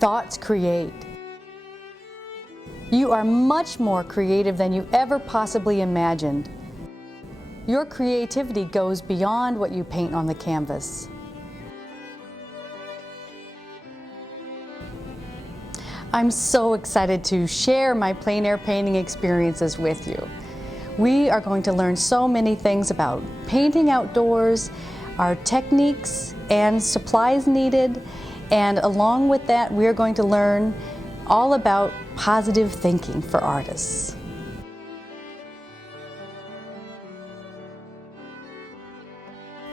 Thoughts create. You are much more creative than you ever possibly imagined. Your creativity goes beyond what you paint on the canvas. I'm so excited to share my plein air painting experiences with you. We are going to learn so many things about painting outdoors, our techniques and supplies needed, and along with that, we're going to learn all about positive thinking for artists.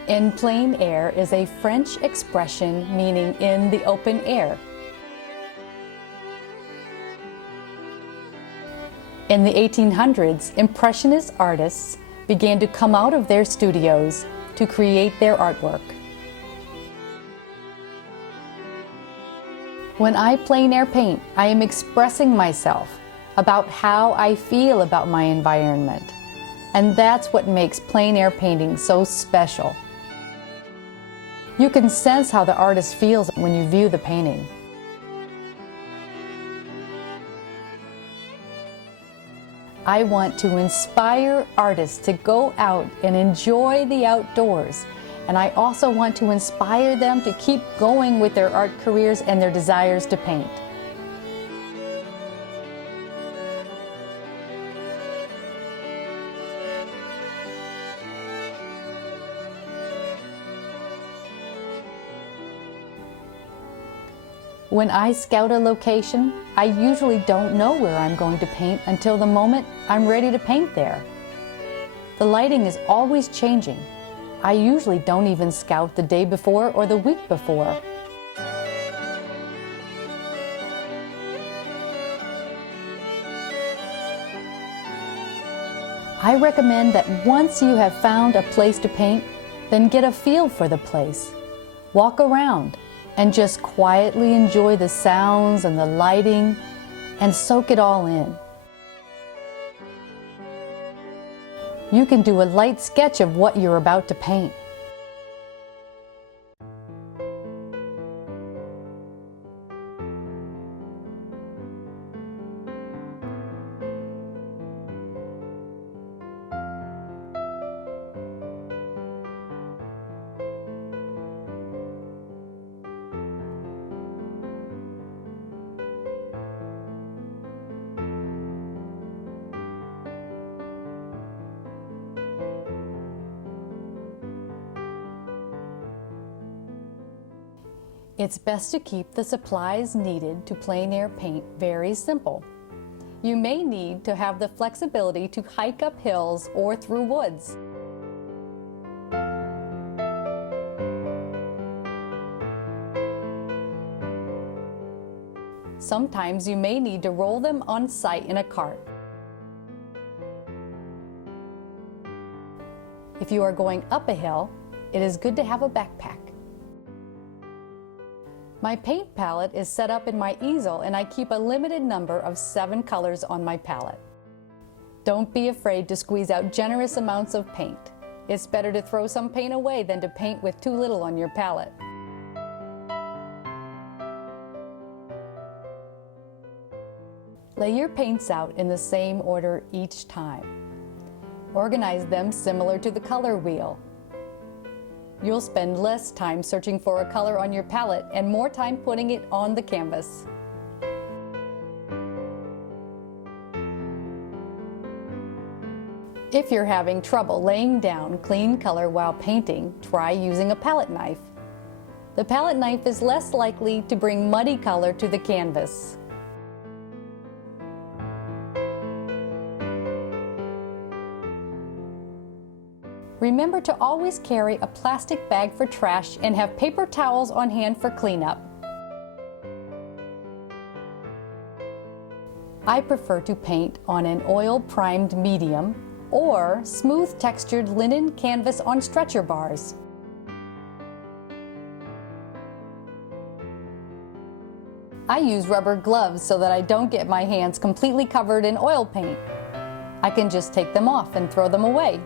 In plein air is a French expression meaning in the open air. In the 1800s, Impressionist artists began to come out of their studios to create their artwork. When I plein air paint, I am expressing myself about how I feel about my environment. And that's what makes plein air painting so special. You can sense how the artist feels when you view the painting. I want to inspire artists to go out and enjoy the outdoors. And I also want to inspire them to keep going with their art careers and their desires to paint. When I scout a location, I usually don't know where I'm going to paint until the moment I'm ready to paint there. The lighting is always changing. I usually don't even scout the day before or the week before. I recommend that once you have found a place to paint, then get a feel for the place. Walk around and just quietly enjoy the sounds and the lighting and soak it all in. You can do a light sketch of what you're about to paint. It's best to keep the supplies needed to plein air paint very simple. You may need to have the flexibility to hike up hills or through woods. Sometimes you may need to roll them on site in a cart. If you are going up a hill, it is good to have a backpack. My paint palette is set up in my easel and I keep a limited number of 7 colors on my palette. Don't be afraid to squeeze out generous amounts of paint. It's better to throw some paint away than to paint with too little on your palette. Lay your paints out in the same order each time. Organize them similar to the color wheel. You'll spend less time searching for a color on your palette and more time putting it on the canvas. If you're having trouble laying down clean color while painting, try using a palette knife. The palette knife is less likely to bring muddy color to the canvas. Remember to always carry a plastic bag for trash and have paper towels on hand for cleanup. I prefer to paint on an oil-primed medium or smooth textured linen canvas on stretcher bars. I use rubber gloves so that I don't get my hands completely covered in oil paint. I can just take them off and throw them away.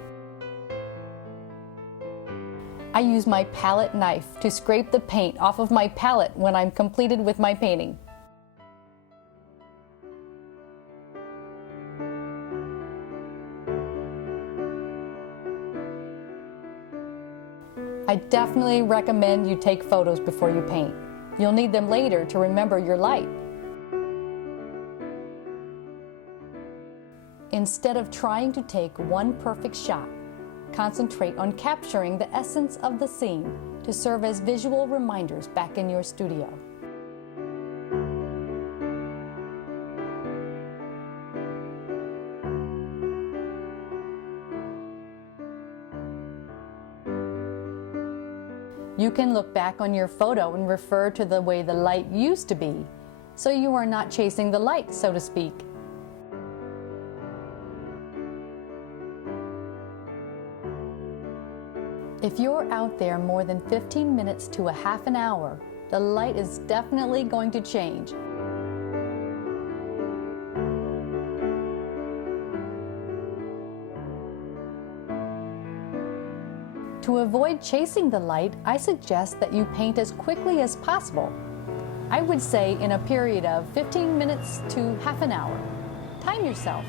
I use my palette knife to scrape the paint off of my palette when I'm completed with my painting. I definitely recommend you take photos before you paint. You'll need them later to remember your light. Instead of trying to take one perfect shot, concentrate on capturing the essence of the scene to serve as visual reminders back in your studio. You can look back on your photo and refer to the way the light used to be, so you are not chasing the light, so to speak. If you're out there more than 15 minutes to a half an hour, the light is definitely going to change. To avoid chasing the light, I suggest that you paint as quickly as possible. I would say in a period of 15 minutes to half an hour. Time yourself.